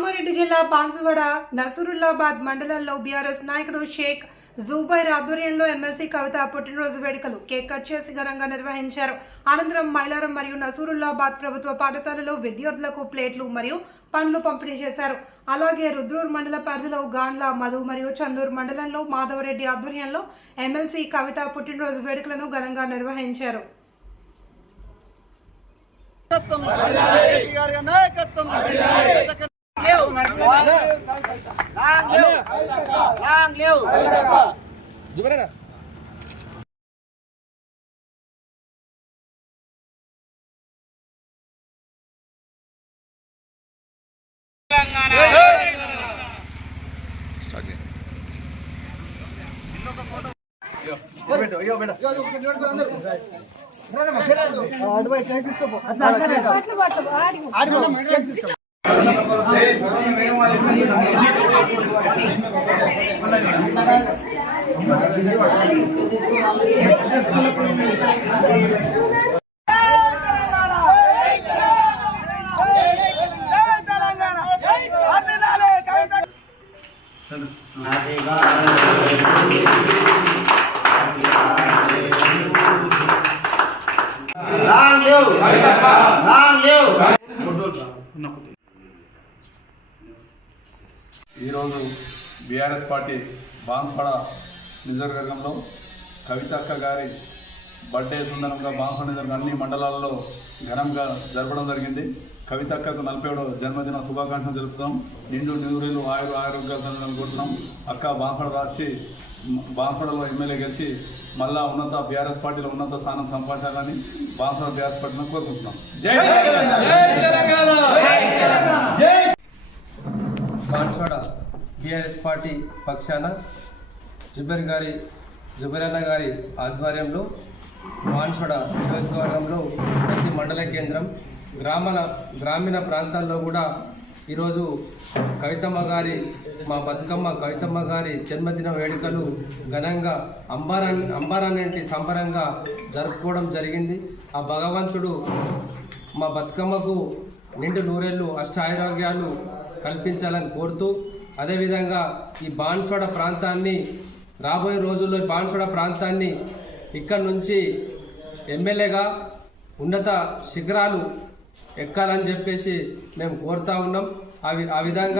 కామారెడ్డి జిల్లా బాన్సువాడ నసరుల్లాబాద్ మండలంలో బీఆర్ఎస్ నాయకుడు షేక్ జుబైర్ ఆధ్వర్యంలో ఎమ్మెల్సీ కవిత పుట్టినరోజు వేడుకలు కేక్ కట్ చేసి ఘనంగా నిర్వహించారు. అనంతరం మైలారం మరియు నసరుల్లాబాద్ ప్రభుత్వ పాఠశాలలో విద్యార్థులకు ప్లేట్లు మరియు పండ్లు పంపిణీ చేశారు. అలాగే రుద్రూర్ మండల పరిధిలో గాండ్ల మధు మరియు చందూర్ మండలంలో మాధవరెడ్డి ఆధ్వర్యంలో ఎమ్మెల్సీ కవిత పుట్టినరోజు వేడుకలను ఘనంగా నిర్వహించారు. ఈరోజు బీఆర్ఎస్ పార్టీ బాన్సువాడ నియోజకవర్గంలో కవితక్క గారి బర్త్డే సందర్భంగా బాన్సువాడ నియోజకవర్గం అన్ని మండలాల్లో ఘనంగా జరపడం జరిగింది. కవితక్కకు 40వ జన్మదిన శుభాకాంక్షలు తెలుపుతాం. నిండు నిలువురీలు ఆరోగ్యాలు కోరుతున్నాం. అక్క బాన్సువాడ వచ్చి బాన్సువాడలో ఎమ్మెల్యే గెలిచి మళ్ళా బీఆర్ఎస్ పార్టీలో ఉన్నత స్థానం సంపాదించాలని బాన్సువాడ బీఆర్ఎస్ పార్టీని కోరుకుంటున్నాం. బాన్సువాడ బీఆర్ఎస్ పార్టీ పక్షాన జుబైరన్న గారి ఆధ్వర్యంలో బాన్సువాడ నియోజకవర్గంలో ప్రతి మండల కేంద్రం గ్రామీణ ప్రాంతాల్లో కూడా ఈరోజు మా బతుకమ్మ కవితమ్మ గారి జన్మదిన వేడుకలు ఘనంగా అంబారాన్నింటి సంబరంగా జరుపుకోవడం జరిగింది. ఆ భగవంతుడు మా బతుకమ్మకు నిండు నూరేళ్లు అష్టారోగ్యాలు కల్పించాలని కోరుతూ, అదేవిధంగా ఈ బాన్సువాడ ప్రాంతాన్ని రాబోయే రోజుల్లో బాన్సువాడ ప్రాంతాన్ని ఇక్కడి నుంచి ఎమ్మెల్యేగా ఉన్నత శిఖరాలు ఎక్కాలని చెప్పేసి మేము కోరుతా ఉన్నాం. ఆ విధంగా